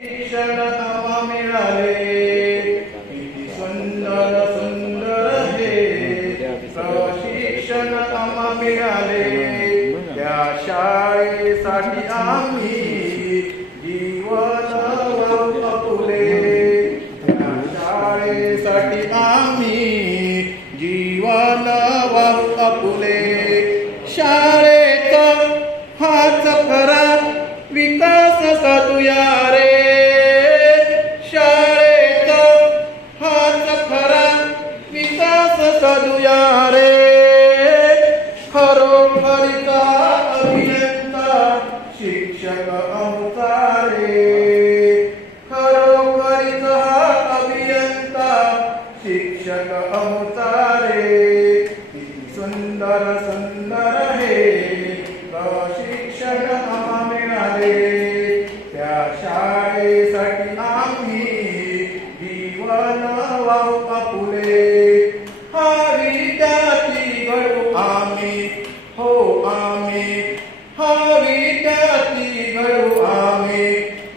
शिक्षण आम्हा मिळाले, किती सुंदर सुंदर हे प्रशिक्षण आम्हा मिळाले. त्या शाळेसाठी आम्ही जीवन वाहुले, त्या शाळेसाठी आम्ही जीवन वाहुले. शाळेचा हाच खरा विकास साधूया रे, शाळेचा हाच खरा विकास साधूया रे. खरोखरीचा अभियंता शिक्षक आमचा रे, खरोखरीचा अभियंता शिक्षक आमचा रे. किती सुंदर सुंदर हे प्रशिक्षण आम्हा मिळाले, त्या शाळेसाठी आम्ही जीवन वाहुले. हा विद्यार्थी घडू आम्ही, हो आम्ही, हा विद्यार्थी घडू आम्ही,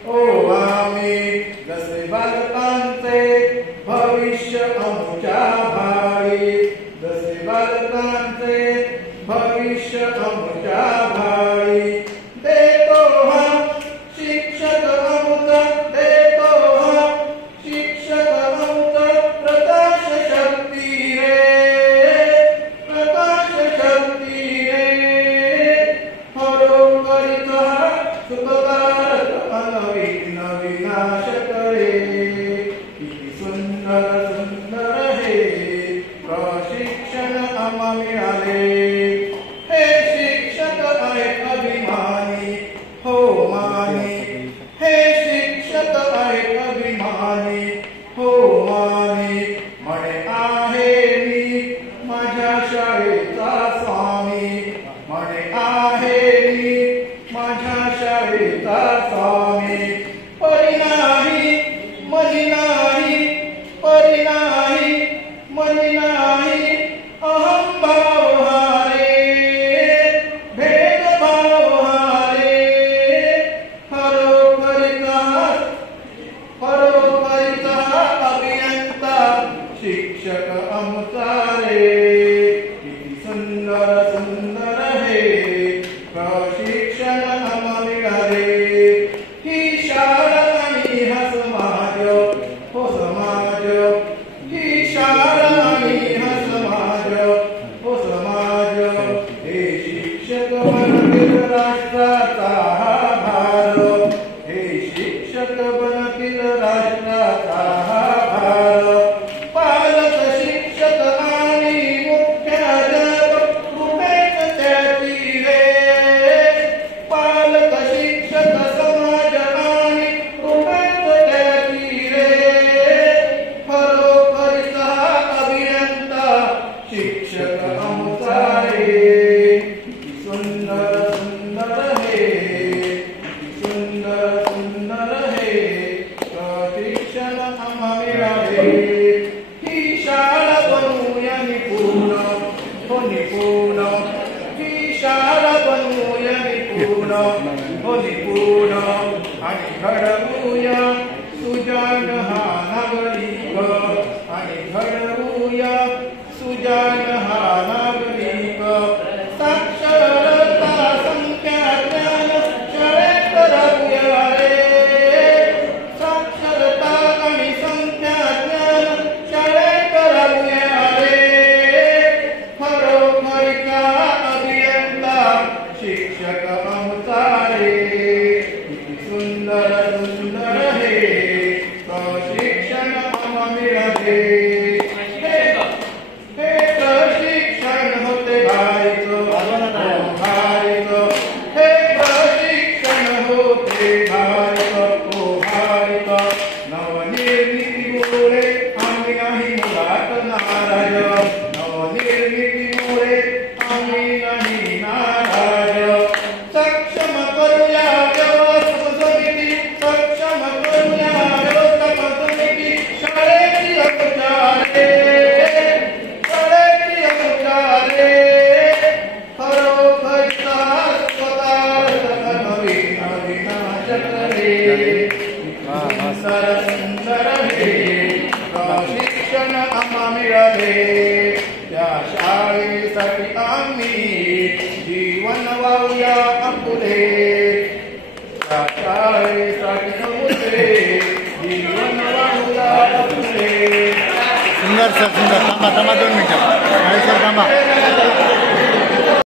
हो आम्ही. जसे बालकांचे भविष्य आमच्या भावी, जसे बालकांचे भविष्य आमच्या भावी. देतो हा शिक्षक आमचा, देतो हा शिक्षक आमचा प्रकाश शक्ती रे, प्रकाश शक्ती रे. खरोखरीचा सुखकारक नवीन विनाशक रे. किती सुंदर सुंदर हे प्रशिक्षण आम्हा मिळाले. हे शिक्षक आहेत अभिमानी, हो मानी, हे शिक्षक आहेत अभिमानी, हो मानी. म्हणे आहे मी माझ्या शाळेचा स्वामी, म्हणे आहे मी माझ्या शाळेचा स्वामी. परी नाही मनी नाही, परी नाही मनी नाही, अहम भाव हारे, भेदभाव हारे. खरोखरीचा अभियंता शिक्षक आमचा रे. किती सुंदर सुंदर हे प्रशिक्षण आम्हा मिळाले. ही शाळा आणि हा समाज, हो समाज, ही शाळा आणि हा समाज, हो समाज. हे शिक्षक बनतील राष्ट्राचा हा भार, हे शिक्षक बनतील राष्ट्राचा हा भार. पालक शिक्षक आणि मुख्याध्यापक कृपेच त्याची रे, पालक शिक्षक समाज आणि कृपेच त्याची रे. खरोखरीचा अभियंता शिक्षक आमचा रे. किती सुंदर सुंदर हे, किती सुंदर सुंदर हे प्रशिक्षण आम्हा मिळाले. ही शाळा बनवूया निपुण, हो निपुण, ही शाळा बनवूया निपुण, हो निपुण. आणि घडवूया सुजाण हा नागरिक, आणि घडवूया सुजाण हा नागरिक. साक्षरता संख्या ज्ञान शाळेत राहूया रे, साक्षरता आणि संख्या ज्ञान शाळेत राहूया रे. खरोखरीचा अभियंता शिक्षक आमचा रे. किती सुंदर सुंदर हे प्रशिक्षण आम्हा मिळाले. हे प्रशिक्षण होते भारीचं, भारीचं, हे प्रशिक्षण होते भारीचं, हो भारीचं. नवनिर्मितीमुळे आम्ही नाही मुळात नाराज, नवनिर्मितीमुळे आम्ही नाही नाराज. सक्षम करूया व्यवस्था समिती, सक्षम करूया सुंदर हे प्रशिक्षण आम्हा मिळाले. त्या शाळेसाठी आम्ही जीवन वाहूया आपुले. त्या शाळेसाठी आपुले जीवन वाहूया आपुले. सुंदर सर सुंदर. थांबा थांबा 2 मिनिटं. सर थांबा.